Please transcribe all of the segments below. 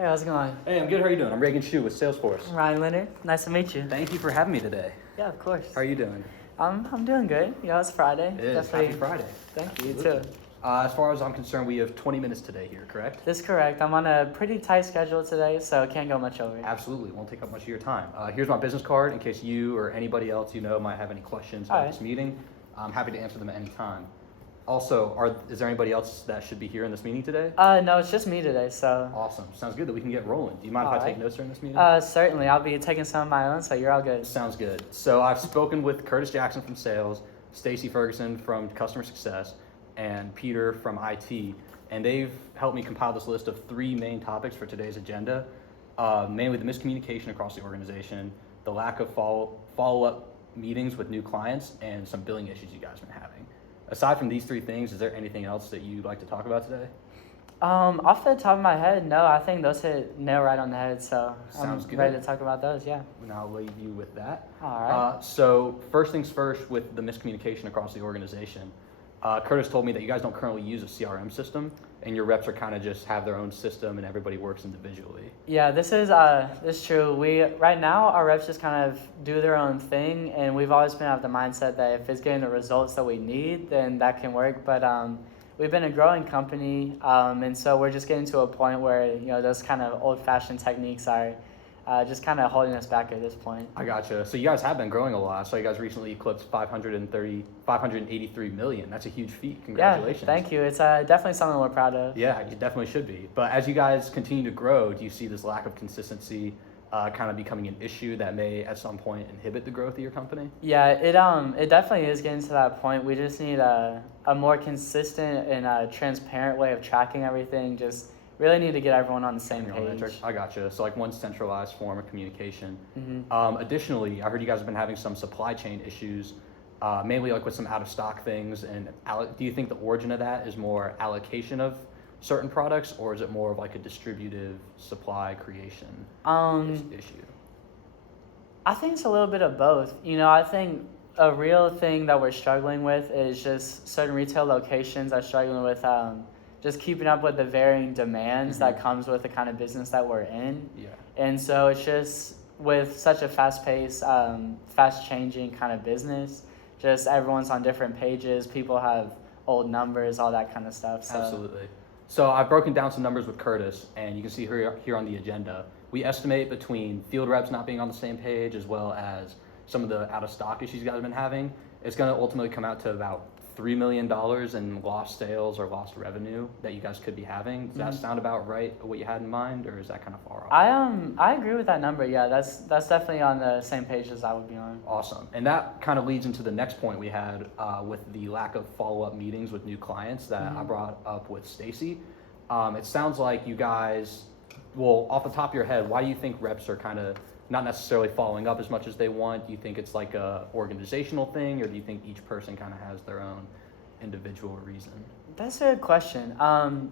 Hey, how's it going? Hey, I'm good. How are you doing? I'm Reagan Shu with Salesforce. I'm Ryan Leonard. Nice to meet you. Thank you for having me today. Yeah, of course. How are you doing? I'm doing good. It's Friday. It is. Happy Friday. Thank you. You Absolutely. too. As far as I'm concerned, we have 20 minutes today here, correct? That's correct. I'm on a pretty tight schedule today, so can't go much over. Absolutely. Won't take up much of your time. Here's my business card in case you or anybody else you know might have any questions about this meeting. I'm happy to answer them at any time. Also, is there anybody else that should be here in this meeting today? No, it's just me today, so. Awesome. Sounds good that we can get rolling. Do you mind if I take notes during this meeting? Certainly. I'll be taking some of my own, so you're all good. Sounds good. So I've spoken with Curtis Jackson from Sales, Stacy Ferguson from Customer Success, and Peter from IT, and they've helped me compile this list of 3 main topics for today's agenda, mainly the miscommunication across the organization, the lack of follow-up meetings with new clients, and some billing issues you guys have been having. Aside from these 3 things, is there anything else that you'd like to talk about today? Off the top of my head, no. I think those hit nail right on the head, so Sounds I'm good. ready to talk about those, yeah. And I'll leave you with that. All right. So first things first with the miscommunication across the organization. Curtis told me that you guys don't currently use a CRM system, and your reps are kind of just have their own system and everybody works individually. Yeah, this is true. Right now our reps just kind of do their own thing, and we've always been of the mindset that if it's getting the results that we need, then that can work. But we've been a growing company, and so we're just getting to a point where those kind of old-fashioned techniques are just kind of holding us back at this point. I gotcha. So you guys have been growing a lot. So you guys recently eclipsed 583 million. That's a huge feat. Congratulations. Yeah, thank you. It's definitely something we're proud of. Yeah, you definitely should be. But as you guys continue to grow, do you see this lack of consistency kind of becoming an issue that may at some point inhibit the growth of your company? Yeah, it definitely is getting to that point. We just need a more consistent and transparent way of tracking everything. Just really need to get everyone on the same page. I gotcha. So like one centralized form of communication. Mm-hmm. Additionally, I heard you guys have been having some supply chain issues, mainly like with some out of stock things. And do you think the origin of that is more allocation of certain products, or is it more of like a distributive supply creation issue? I think it's a little bit of both. I think a real thing that we're struggling with is just certain retail locations are struggling with just keeping up with the varying demands that comes with the kind of business that we're in. Yeah. And so it's just with such a fast-paced, fast-changing kind of business, just everyone's on different pages, people have old numbers, all that kind of stuff. So. Absolutely. So I've broken down some numbers with Curtis, and you can see here on the agenda. We estimate between field reps not being on the same page as well as some of the out-of-stock issues you guys have been having, it's going to ultimately come out to about $3 million in lost sales or lost revenue that you guys could be having. Does that sound about right, what you had in mind, or is that kind of far off? I agree with that number. Yeah, that's definitely on the same page as I would be on. Awesome. And that kind of leads into the next point we had with the lack of follow-up meetings with new clients that I brought up with Stacy. It sounds like you guys, well, off the top of your head, why do you think reps are kind of not necessarily following up as much as they want? Do you think it's like a organizational thing, or do you think each person kind of has their own individual reason? That's a good question.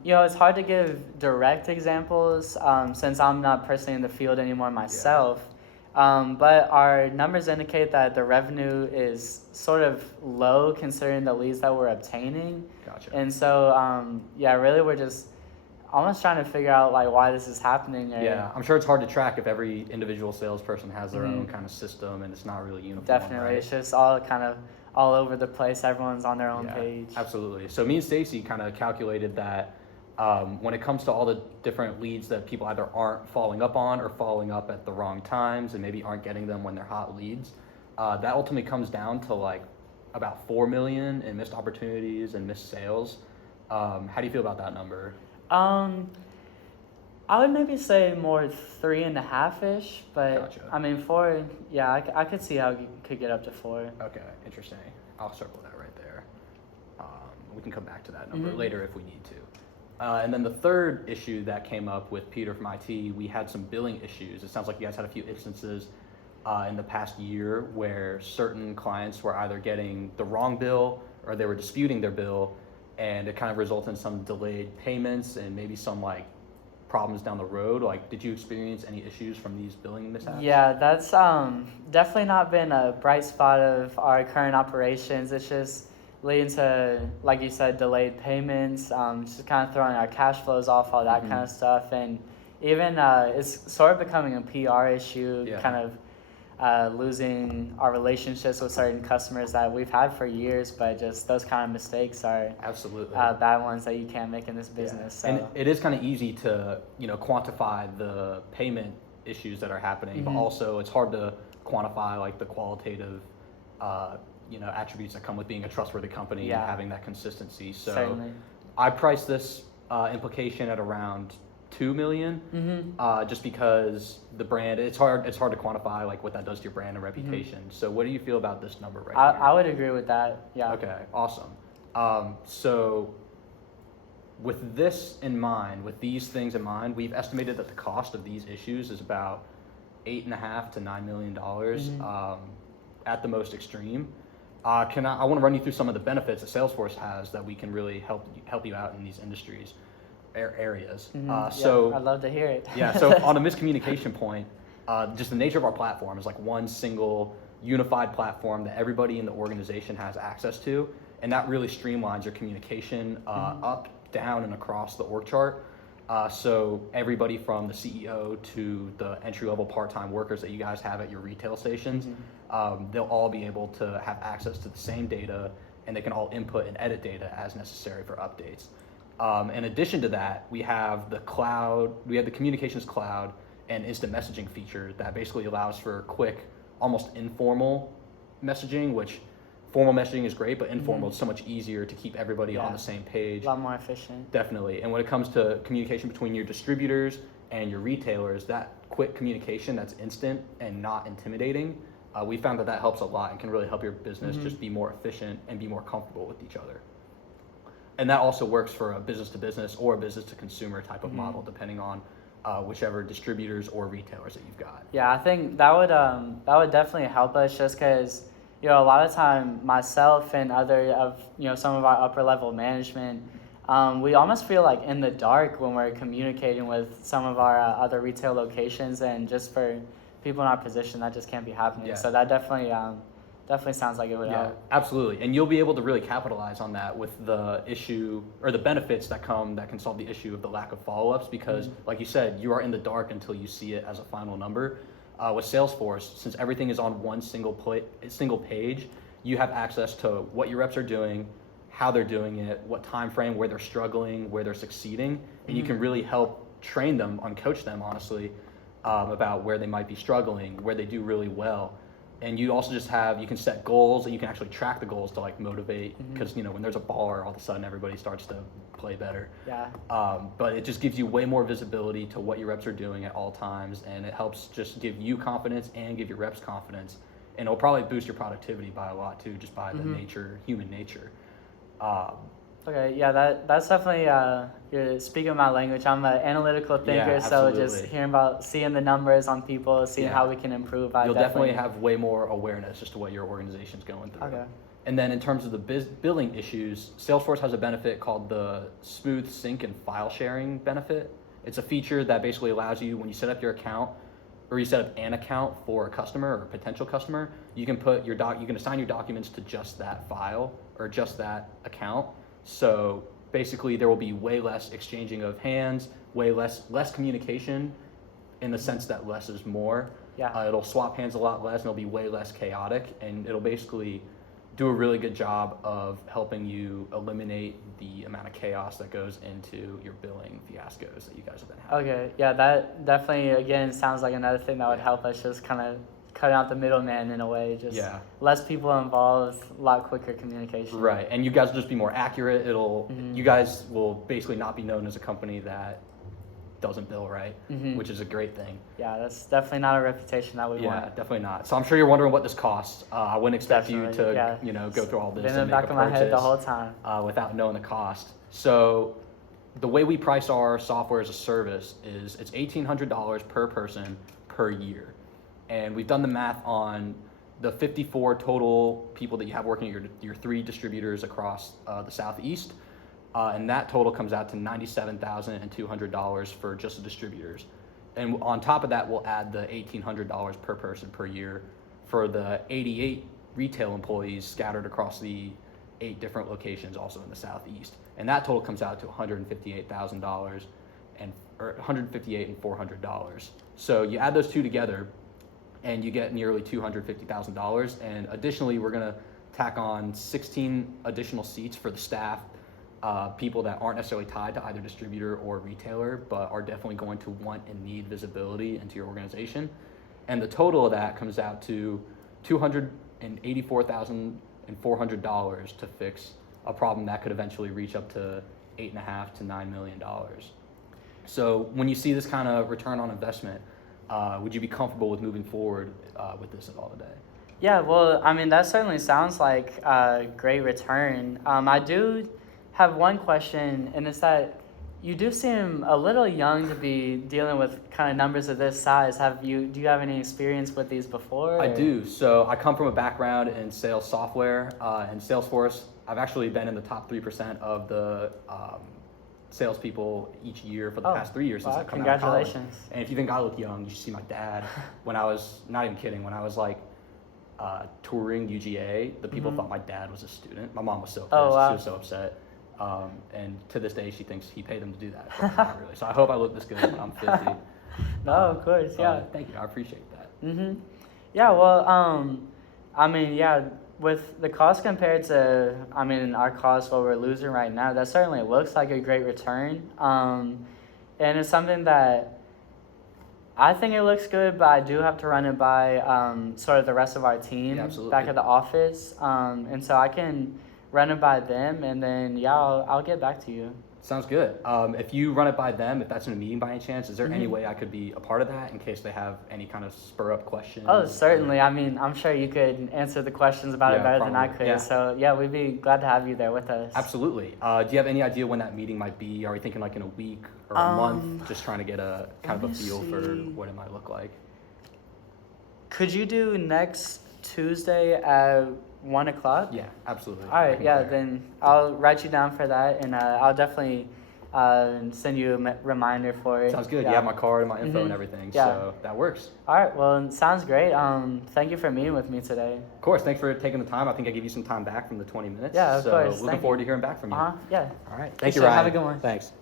It's hard to give direct examples since I'm not personally in the field anymore myself. Yeah. But our numbers indicate that the revenue is sort of low considering the leads that we're obtaining. Gotcha. And so, really we're just almost trying to figure out like why this is happening. Yeah, I'm sure it's hard to track if every individual salesperson has their own kind of system and it's not really uniform. Definitely, right? It's just all kind of all over the place. Everyone's on their own page. Absolutely. So me and Stacy kind of calculated that when it comes to all the different leads that people either aren't following up on or following up at the wrong times and maybe aren't getting them when they're hot leads, that ultimately comes down to like about 4 million in missed opportunities and missed sales. How do you feel about that number? I would maybe say more 3.5-ish, but Gotcha. I mean 4. Yeah, I could see how it could get up to 4. Okay, interesting. I'll circle that right there. We can come back to that number later if we need to. And then the third issue that came up with Peter from IT, we had some billing issues. It sounds like you guys had a few instances in the past year where certain clients were either getting the wrong bill or they were disputing their bill, and it kind of resulted in some delayed payments and maybe some like problems down the road. Like, did you experience any issues from these billing mishaps? Yeah, that's definitely not been a bright spot of our current operations. It's just leading to, like you said, delayed payments, just kind of throwing our cash flows off, all that kind of stuff. And even it's sort of becoming a PR issue, Yeah. kind of losing our relationships with certain customers that we've had for years, but just those kind of mistakes are Absolutely. bad ones that you can't make in this business. Yeah. So. And it is kind of easy to, quantify the payment issues that are happening, but also it's hard to quantify like the qualitative, attributes that come with being a trustworthy company and having that consistency. So Certainly. I priced this implication at around $2 million, just because the brand, it's hard to quantify like what that does to your brand and reputation. So what do you feel about this number right now? I would agree with that. Yeah. Okay, awesome. So with this in mind, with these things in mind, we've estimated that the cost of these issues is about $8.5 to $9 million at the most extreme. I want to run you through some of the benefits that Salesforce has that we can really help you out in these industries areas. So I'd love to hear it. yeah, so on a miscommunication point, just the nature of our platform is like one single unified platform that everybody in the organization has access to, and that really streamlines your communication up, down, and across the org chart. So everybody from the CEO to the entry-level part-time workers that you guys have at your retail stations, they'll all be able to have access to the same data, and they can all input and edit data as necessary for updates. In addition to that, we have the cloud, we have the communications cloud and instant messaging feature that basically allows for quick, almost informal messaging, which formal messaging is great, but informal is so much easier to keep everybody on the same page. A lot more efficient. Definitely. And when it comes to communication between your distributors and your retailers, that quick communication that's instant and not intimidating, we found that helps a lot and can really help your business just be more efficient and be more comfortable with each other. And that also works for a business to business or a business to consumer type of model, depending on whichever distributors or retailers that you've got. Yeah, I think that would definitely help us, just because a lot of time myself and other of some of our upper level management, we almost feel like in the dark when we're communicating with some of our other retail locations, and just for people in our position, that just can't be happening. Yeah. So that definitely sounds like it would help. Absolutely. And you'll be able to really capitalize on that with the issue or the benefits that can solve the issue of the lack of follow-ups, because like you said, you are in the dark until you see it as a final number. With Salesforce, since everything is on one single page, you have access to what your reps are doing, how they're doing it, what time frame, where they're struggling, where they're succeeding, and you can really help train them, coach them honestly, about where they might be struggling, where they do really well. And you also just you can set goals, and you can actually track the goals to like motivate, because when there's a bar, all of a sudden everybody starts to play better. Yeah. But it just gives you way more visibility to what your reps are doing at all times, and it helps just give you confidence and give your reps confidence, and it'll probably boost your productivity by a lot too, just by the human nature. Okay, yeah, that's definitely, you're speaking my language. I'm an analytical thinker, so just seeing the numbers on people, seeing how we can improve. You'll definitely have way more awareness as to what your organization's going through. Okay. And then in terms of the billing issues, Salesforce has a benefit called the smooth sync and file sharing benefit. It's a feature that basically allows you, when you set up your account, or you set up an account for a customer or a potential customer, you can put you can assign your documents to just that file or just that account. So basically there will be way less exchanging of hands, way less communication, in the sense that less is more. Yeah. It'll swap hands a lot less, and it'll be way less chaotic, and it'll basically do a really good job of helping you eliminate the amount of chaos that goes into your billing fiascos that you guys have been having. Okay, yeah, that definitely, again, sounds like another thing that would help us, just kind of cut out the middleman in a way, just less people involved, a lot quicker communication. Right, and you guys will just be more accurate. You guys will basically not be known as a company that doesn't bill right, which is a great thing. Yeah, that's definitely not a reputation that we want. Yeah, definitely not. So I'm sure you're wondering what this costs. I wouldn't expect you to go through all this Been in and the make back a of my head the purchase whole time. Without knowing the cost. So the way we price our software as a service is it's $1,800 per person per year. And we've done the math on the 54 total people that you have working at your 3 distributors across the Southeast. And that total comes out to $97,200 for just the distributors. And on top of that, we'll add the $1,800 per person per year for the 88 retail employees scattered across the 8 different locations also in the Southeast. And that total comes out to $158,000. or $158 and $400. So you add those two together, and you get nearly $250,000. And additionally, we're gonna tack on 16 additional seats for the staff, people that aren't necessarily tied to either distributor or retailer, but are definitely going to want and need visibility into your organization. And the total of that comes out to $284,400 to fix a problem that could eventually reach up to $8.5 to $9 million. So when you see this kind of return on investment, would you be comfortable with moving forward with this at all today? Yeah, well, I mean, that certainly sounds like a great return. I do have one question, and it's that you do seem a little young to be dealing with kind of numbers of this size. Do you have any experience with these before? I do. So I come from a background in sales software and Salesforce. I've actually been in the top 3% of the salespeople each year for the past 3 years since I've come out of college. Congratulations. And if you think I look young, you should see my dad. When I was, not even kidding, when I was like touring UGA, the people thought my dad was a student. My mom was so pissed. Oh, wow. She was so upset. And to this day, she thinks he paid them to do that. But not really. So I hope I look this good when I'm 50. No, of course, yeah. Thank you. I appreciate that. Yeah, well, I mean, yeah, with the cost compared to, I mean, our cost, what we're losing right now, that certainly looks like a great return. And it's something that I think it looks good, but I do have to run it by sort of the rest of our team back at the office. And so I can run it by them, and then, yeah, I'll get back to you. Sounds good. If you run it by them, if that's in a meeting by any chance, is there any way I could be a part of that in case they have any kind of spur up questions? Oh, certainly. I mean, I'm sure you could answer the questions about it better than I could. Yeah. So, yeah, we'd be glad to have you there with us. Absolutely. Do you have any idea when that meeting might be? Are we thinking like in a week or a month? Just trying to get a kind of a feel for what it might look like. Could you do next Tuesday at 1 o'clock? Yeah, absolutely. All right, yeah, then I'll write you down for that, and I'll definitely send you a reminder for it. Sounds good. Yeah. You have my card and my info and everything, so that works. All right, well, sounds great. Thank you for meeting with me today. Of course, thanks for taking the time. I think I gave you some time back from the 20 minutes. Yeah, of course. So looking forward to hearing back from you. Yeah. All right. Thank you, you, Ryan. have a good one. Thanks.